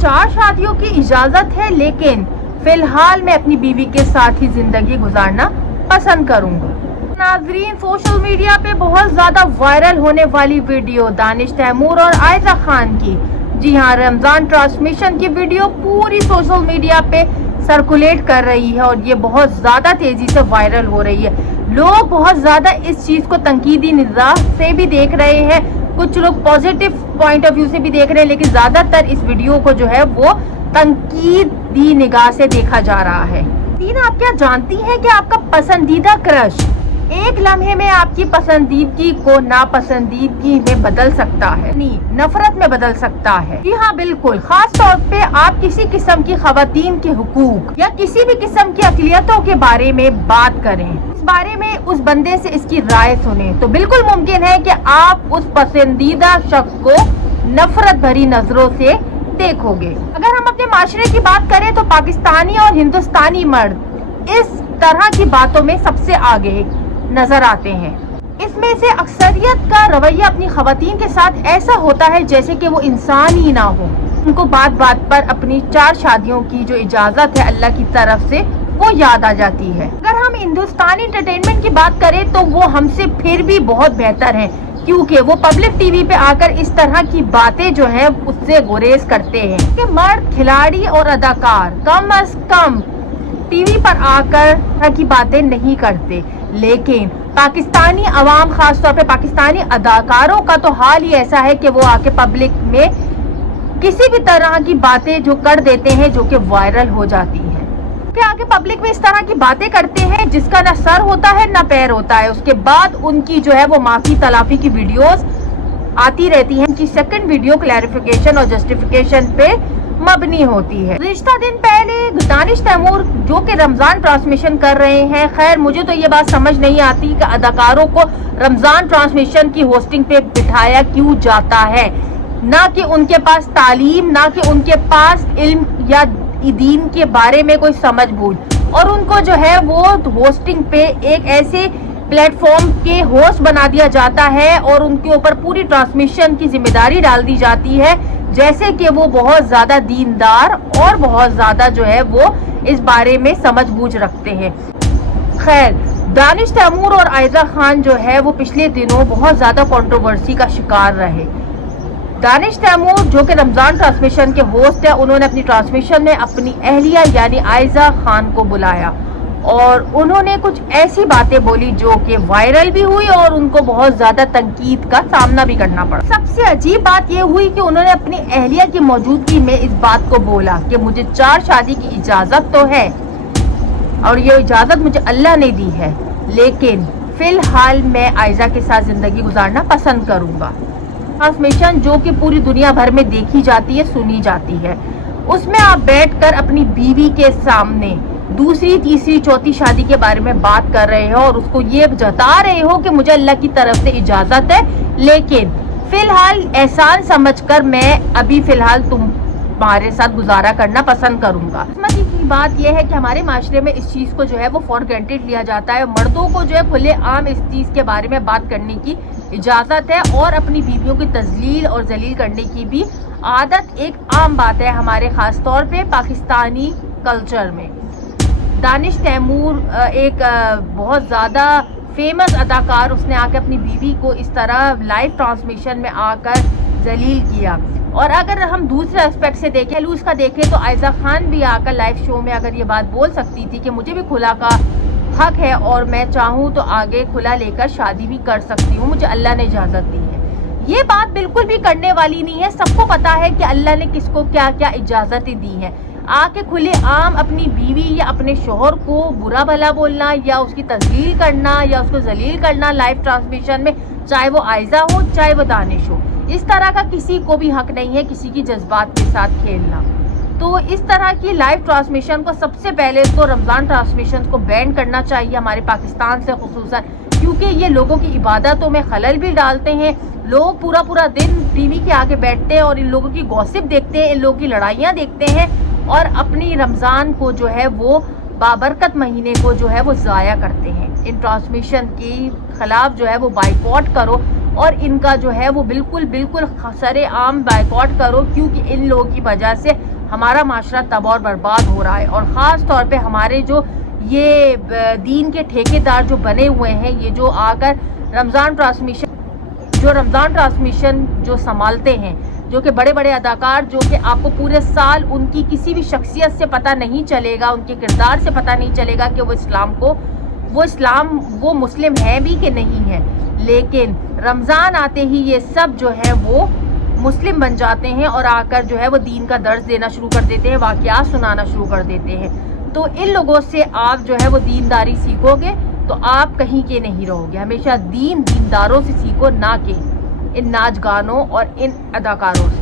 4 शादियों की इजाजत है, लेकिन फिलहाल मैं अपनी बीवी के साथ ही जिंदगी गुजारना पसंद करूंगा। नाजरीन, सोशल मीडिया पे बहुत ज्यादा वायरल होने वाली वीडियो दानिश तैमूर और आयजा खान की, जी हाँ, रमजान ट्रांसमिशन की वीडियो पूरी सोशल मीडिया पे सर्कुलेट कर रही है और ये बहुत ज्यादा तेजी से वायरल हो रही है। लोग बहुत ज्यादा इस चीज को तंकीदी निगाह से भी देख रहे हैं, कुछ लोग पॉजिटिव पॉइंट ऑफ व्यू से भी देख रहे हैं, लेकिन ज्यादातर इस वीडियो को जो है वो तंकीदी निगाह से देखा जा रहा है। तीन, आप क्या जानती हैं कि आपका पसंदीदा क्रश एक लम्हे में आपकी पसंदीदगी को नापसंदीदगी में बदल सकता है, नफरत में बदल सकता है। जी हाँ, बिल्कुल। खास तौर पे आप किसी किस्म की खवातीन के हुकूक या किसी भी किस्म की अक़लियतों के बारे में बात करें, इस बारे में उस बंदे से इसकी राय सुने, तो बिल्कुल मुमकिन है कि आप उस पसंदीदा शख्स को नफरत भरी नजरों से देखोगे। अगर हम अपने माशरे की बात करें तो पाकिस्तानी और हिंदुस्तानी मर्द इस तरह की बातों में सबसे आगे नजर आते हैं। इसमें से अक्सरियत का रवैया अपनी खवातीन के साथ ऐसा होता है जैसे कि वो इंसान ही ना हो। उनको बात बात पर अपनी 4 शादियों की जो इजाजत है अल्लाह की तरफ से वो याद आ जाती है। अगर हम हिंदुस्तानी एंटरटेनमेंट की बात करें तो वो हमसे फिर भी बहुत बेहतर है, क्योंकि वो पब्लिक टीवी पे आकर इस तरह की बातें जो है उससे गुरेज करते हैं कि मर्द खिलाड़ी और अदाकार कम अज कम टीवी पर आकर की बातें नहीं करते, लेकिन पाकिस्तानी अवाम, खास तौर पे पाकिस्तानी अदाकारों का तो हाल ही ऐसा है कि वो आके पब्लिक में किसी भी तरह की बातें जो कर देते हैं जो कि वायरल हो जाती हैं। फिर आके पब्लिक में इस तरह की बातें करते हैं जिसका ना सर होता है ना पैर होता है। उसके बाद उनकी जो है वो माफी तलाफी की वीडियोस आती रहती हैं, कि सेकंड वीडियो क्लैरिफिकेशन और जस्टिफिकेशन पे मबनी होती है। रिश्ता दिन पहले दानिश तैमूर जो कि रमजान ट्रांसमिशन कर रहे हैं, खैर मुझे तो ये बात समझ नहीं आती कि अदाकारों को रमजान ट्रांसमिशन की होस्टिंग पे बिठाया क्यों जाता है। ना कि उनके पास तालीम, ना कि उनके पास इल्म या दीन के बारे में कोई समझ बूझ, और उनको जो है वो होस्टिंग पे एक ऐसे प्लेटफॉर्म के होस्ट बना दिया जाता है और उनके ऊपर पूरी ट्रांसमिशन की जिम्मेदारी डाल दी जाती है जैसे कि वो बहुत ज्यादा दीनदार और बहुत ज्यादा जो है वो इस बारे में समझ बूझ रखते हैं। खैर, दानिश तैमूर और आयजा खान जो है वो पिछले दिनों बहुत ज्यादा कंट्रोवर्सी का शिकार रहे। दानिश तैमूर जो कि रमजान ट्रांसमिशन के होस्ट है, उन्होंने अपनी ट्रांसमिशन में अपनी अहलिया यानी आयजा खान को बुलाया और उन्होंने कुछ ऐसी बातें बोली जो कि वायरल भी हुई और उनको बहुत ज्यादा तनकीद का सामना भी करना पड़ा। सबसे अजीब बात ये हुई कि उन्होंने अपनी अहलिया की मौजूदगी में इस बात को बोला कि मुझे 4 शादी की इजाजत तो है और ये इजाजत मुझे अल्लाह ने दी है, लेकिन फिलहाल मैं आयजा के साथ जिंदगी गुजारना पसंद करूंगा। ट्रांसमिशन जो कि पूरी दुनिया भर में देखी जाती है, सुनी जाती है, उसमें आप बैठकर अपनी बीवी के सामने दूसरी, तीसरी, चौथी शादी के बारे में बात कर रहे हो और उसको ये जता रहे हो कि मुझे अल्लाह की तरफ से इजाजत है, लेकिन फिलहाल एहसान समझकर मैं अभी फिलहाल तुम्हारे साथ गुजारा करना पसंद करूंगा। किस्मती की बात यह है कि हमारे माशरे में इस चीज को जो है वो फॉर ग्रांटेड लिया जाता है। मर्दों को जो है खुले आम इस चीज के बारे में बात करने की इजाजत है और अपनी बीवियों की तजलील और जलील करने की भी आदत एक आम बात है हमारे खास तौर पे पाकिस्तानी कल्चर में। दानिश तैमूर एक बहुत ज़्यादा फेमस अदाकार, उसने आकर अपनी बीवी को इस तरह लाइव ट्रांसमिशन में आकर जलील किया। और अगर हम दूसरे एस्पेक्ट से देखें, लूज का देखें, तो आयजा खान भी आकर लाइव शो में अगर ये बात बोल सकती थी कि मुझे भी खुला का हक है और मैं चाहूँ तो आगे खुला लेकर शादी भी कर सकती हूँ, मुझे अल्लाह ने इजाज़त दी है। ये बात बिल्कुल भी करने वाली नहीं है। सबको पता है कि अल्लाह ने किसको क्या क्या इजाज़तें दी हैं। आके खुले आम अपनी बीवी या अपने शोहर को बुरा भला बोलना या उसकी तजलील करना या उसको जलील करना लाइव ट्रांसमिशन में, चाहे वो आयजा हो चाहे वो दानिश हो, इस तरह का किसी को भी हक नहीं है किसी की जज्बात के साथ खेलना। तो इस तरह की लाइव ट्रांसमिशन को सबसे पहले तो रमज़ान ट्रांसमिशन को बैन करना चाहिए हमारे पाकिस्तान से खुसूसन, क्योंकि ये लोगों की इबादतों में खलल भी डालते हैं। लोग पूरा पूरा दिन टीवी के आगे बैठते हैं और इन लोगों की गॉसिप देखते हैं, इन लोगों की लड़ाइयाँ देखते हैं और अपनी रमज़ान को जो है वो बाबरकत महीने को जो है वो ज़ाया करते हैं। इन ट्रांसमिशन के खिलाफ जो है वो बाइकआउट करो اور ان کا جو ہے وہ بالکل سر عام بائیکاٹ کرو، کیونکہ ان لوگوں کی وجہ سے ہمارا معاشرہ تباہ اور برباد ہو رہا ہے. اور خاص طور پہ ہمارے جو یہ دین کے ٹھیکیدار جو بنے ہوئے ہیں، یہ جو آ کر رمضان ٹرانسمیشن جو سنبھالتے ہیں، جو کہ بڑے بڑے اداکار، جو کہ آپ کو پورے سال ان کی کسی بھی شخصیت سے پتہ نہیں چلے گا، ان کے کردار سے پتہ نہیں چلے گا کہ وہ مسلم ہیں بھی کہ نہیں ہیں، لیکن رمضان آتے ہی یہ سب جو ہے وہ مسلم بن جاتے ہیں اور آ کر جو ہے وہ دین کا درس دینا شروع کر دیتے ہیں، واقعات سنانا شروع کر دیتے ہیں. تو ان لوگوں سے آپ جو ہے وہ دینداری سیکھو گے تو آپ کہیں کے نہیں رہو گے. ہمیشہ دینداروں سے سیکھو، نہ کہ ان ناچ گانوں اور ان اداکاروں سے.